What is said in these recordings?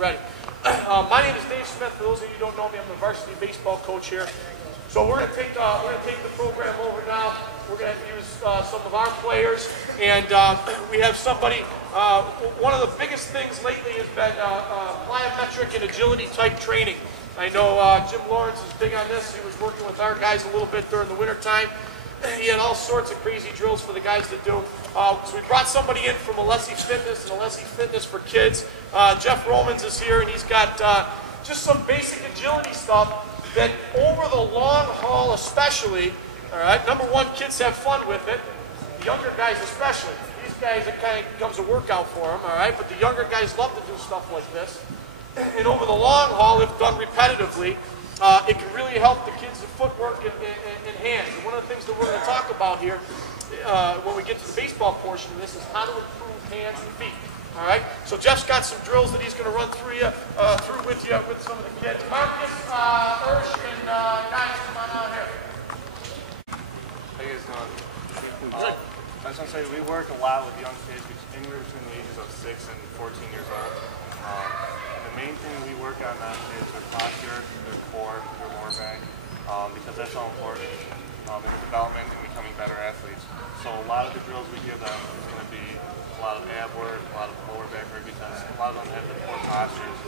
Ready. My name is Dave Smith. For those of you who don't know me, I'm the varsity baseball coach here. So we're going to take the program over now. We're going to use some of our players, and we have somebody. One of the biggest things lately has been plyometric and agility type training. I know Jim Lawrence is big on this. He was working with our guys a little bit during the winter time. He had all sorts of crazy drills for the guys to do. So we brought somebody in from Alessi Fitness and Alessi Fitness for Kids. Jeff Romans is here, and he's got just some basic agility stuff that over the long haul especially, all right, number one, kids have fun with it. The younger guys especially. These guys, it kind of becomes a workout for them, all right, but the younger guys love to do stuff like this. And over the long haul, if done repetitively, it can really help the kids' footwork and hands. And one of the things that we're going to talk about here when we get to the baseball portion of this is how to improve hands and feet. All right. So Jeff's got some drills that he's going to run through with some of the kids. Marcus, Ursh, and guys, come on out here. How you guys doing? Good. I just want to say we work a lot with young kids, anywhere between the ages of 6 and 14 years old. The main thing we work on is their posture, their core, their lower back, because that's all important in their development and becoming better athletes. So a lot of the drills we give them is going to be a lot of ab work, a lot of lower back work, because a lot of them have the poor postures,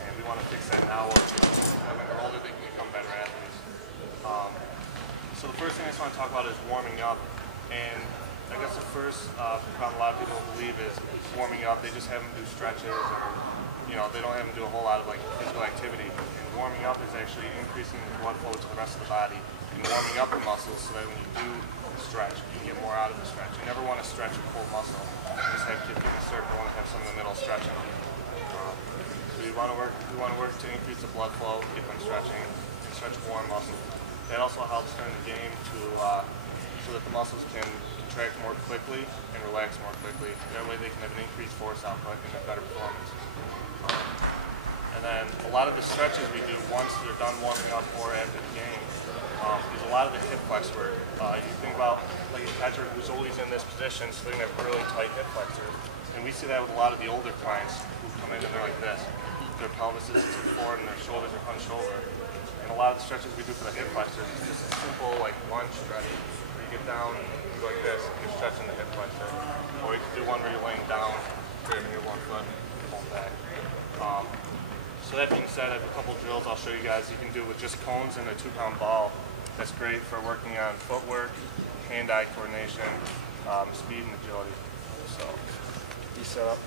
and we want to fix that now, or when they're older they can become better athletes. So the first thing I just want to talk about is warming up, and I guess the first problem a lot of people believe is warming up. They just have them do stretches, or they don't have them do a whole lot of physical activity. And warming up is actually increasing the blood flow to the rest of the body and warming up the muscles so that when you do stretch, you can get more out of the stretch. You never want to stretch a full muscle. You just have kids in a circle, want to have some in the middle stretching. So we want to work to increase the blood flow, get them stretching, and stretch warm muscles. That also helps during the game so that the muscles can contract more quickly and relax more quickly. That way they can have an increased force output and a better performance. And then a lot of the stretches we do once they're done warming up or after the game is a lot of the hip flex work. You think about like a catcher who's always in this position, so they're going to have really tight hip flexors. And we see that with a lot of the older clients who come in and they're like this. Their pelvis is forward and their shoulders are hunched over. And a lot of the stretches we do for the hip flexors is just a simple lunge stretch where you get down and you go like this, and you're stretching the hip flexor. Or you can do one where you're laying down, grabbing your one foot, pulling back. So that being said, I have a couple drills I'll show you guys you can do with just cones and a 2-pound ball. That's great for working on footwork, hand-eye coordination, speed and agility. So, you set up.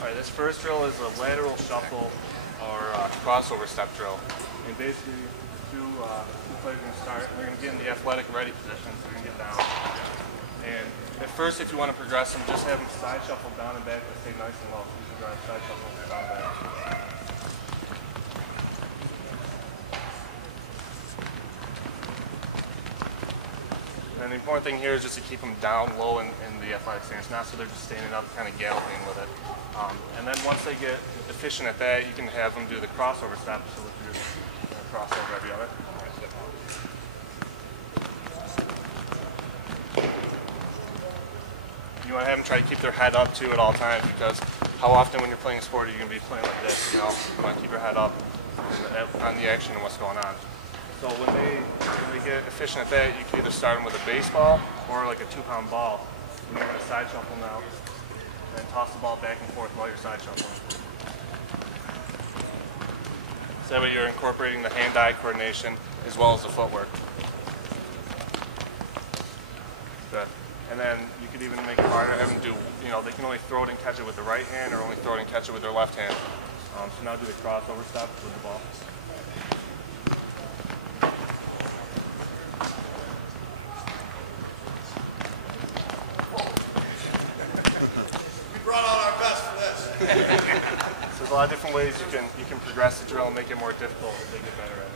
Alright, this first drill is a lateral shuffle or crossover step drill. And basically, two players are going to start, and they're going to get in the athletic ready position, so they're going to get down. And at first, if you want to progress them, just have them side shuffle down and back, but stay nice and low. So you can drive side shuffle down and back. And the important thing here is just to keep them down low in the athletic stance, not so they're just standing up kind of galloping with it. And then once they get efficient at that, you can have them do the crossover step, so that you're going to cross over every other. You want to have them try to keep their head up too at all times, because how often when you're playing a sport are you going to be playing like this, You want to keep your head up on the action and what's going on. So when they get efficient at that, you can either start them with a baseball or like a 2-pound ball. And you're going to side shuffle now, and toss the ball back and forth while you're side shuffling. So that way you're incorporating the hand-eye coordination as well as the footwork. Good. And then you could even make it harder, have them do, they can only throw it and catch it with the right hand or only throw it and catch it with their left hand. So now do the crossover step with the ball. So there's a lot of different ways you can progress the drill and make it more difficult as they get better at it.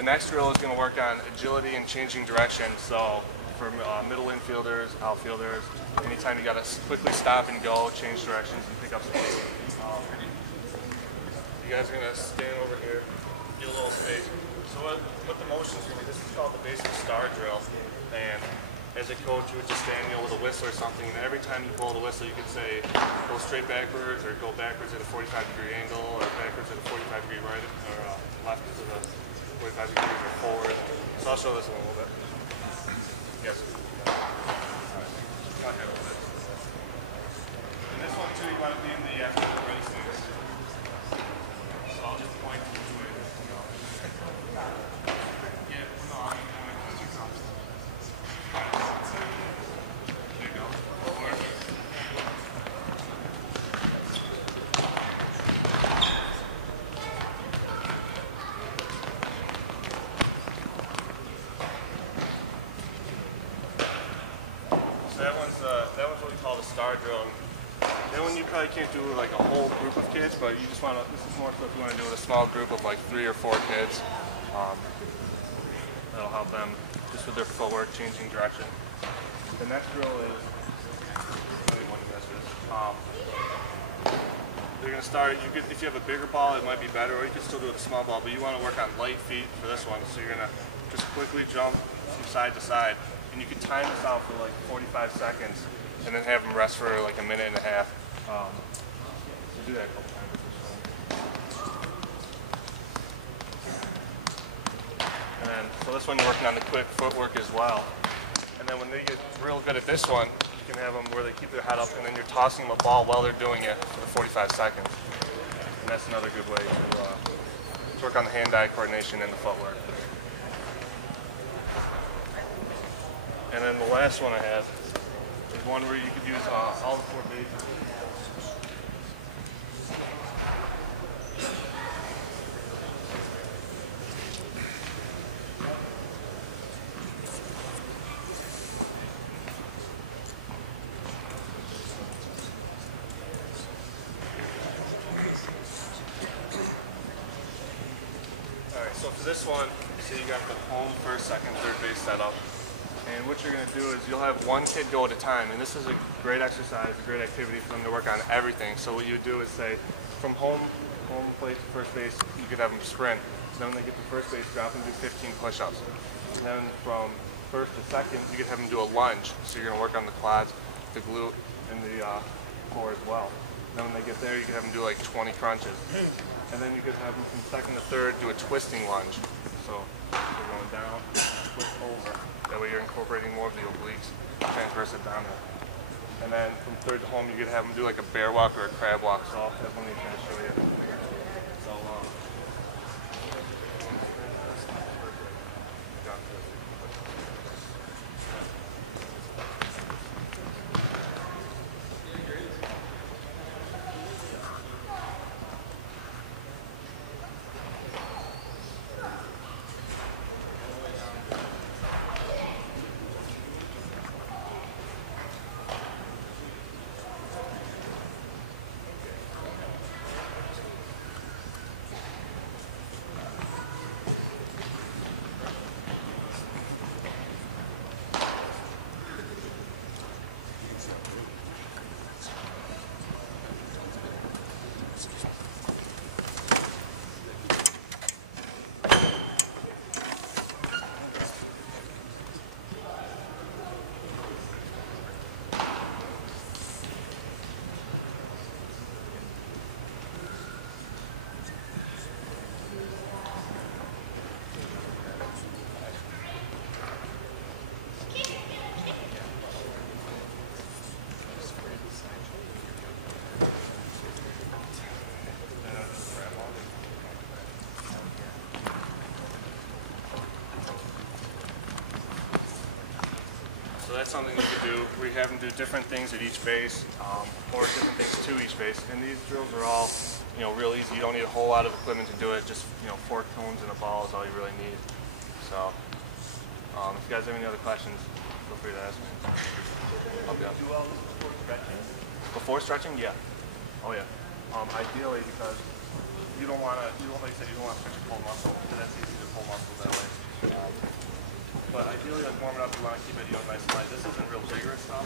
The next drill is going to work on agility and changing direction. So for middle infielders, outfielders, anytime you got to quickly stop and go, change directions, and pick up speed. You guys are going to stand over here, get a little space. So what the motion is going to be, this is called the basic star drill. And as a coach, you would just stand with a whistle or something, and every time you blow the whistle, you could say, go straight backwards, or go backwards at a 45-degree angle, or backwards at a 45-degree right, or left to the 45 degrees, or forward. So I'll show this in a little bit. Yes. All right. Cut here a little bit. And this one too, you want to be in the after the ready stance. So I'll just point to which way this can go. Yeah, no, I'm going to two times. There you go. Forward. That one's what we call the star drill. That one you probably can't do with like a whole group of kids, but you just want to, this is more so if you want to do with a small group of like 3 or 4 kids. That'll help them just with their footwork, changing direction. The next drill is, they're going to start, if you have a bigger ball, it might be better, or you can still do it with a small ball, but you want to work on light feet for this one. So you're going to just quickly jump from side to side. And you can time this out for like 45 seconds and then have them rest for like a minute and a half. So do that a couple times. And then, so this one you're working on the quick footwork as well. And then when they get real good at this one, you can have them where they keep their head up and then you're tossing them a ball while they're doing it for the 45 seconds. And that's another good way to work on the hand-eye coordination and the footwork. And then the last one I have is one where you could use all the 4 bases. Alright, so for this one, so you got the home, first, second, third base set up. And what you're going to do is you'll have one kid go at a time, and this is a great exercise, a great activity for them to work on everything. So what you would do is say, from home plate to first base, you could have them sprint. Then when they get to first base, drop and do 15 push-ups. And then from first to second, you could have them do a lunge. So you're going to work on the quads, the glute, and the core as well. Then when they get there, you could have them do like 20 crunches. And then you could have them from second to third do a twisting lunge. So you're going down, twist over. That way you're incorporating more of the obliques, transverse abdominal. And then from third to home, you could have them do like a bear walk or a crab walk. So I'll have one of these guys show you. So, So that's something you can do. We have them do different things at each base, or different things to each base. And these drills are all, real easy. You don't need a whole lot of equipment to do it. Just, 4 cones and a ball is all you really need. So, if you guys have any other questions, feel free to ask me. I'll be up. Do all this before stretching? Before stretching? Yeah. Oh yeah. Ideally, because you don't want to, like I said, you don't want to push a pull muscle, because that's easy to pull muscles that way. But ideally, like warming up, you want to keep it nice and light. This isn't real vigorous stuff.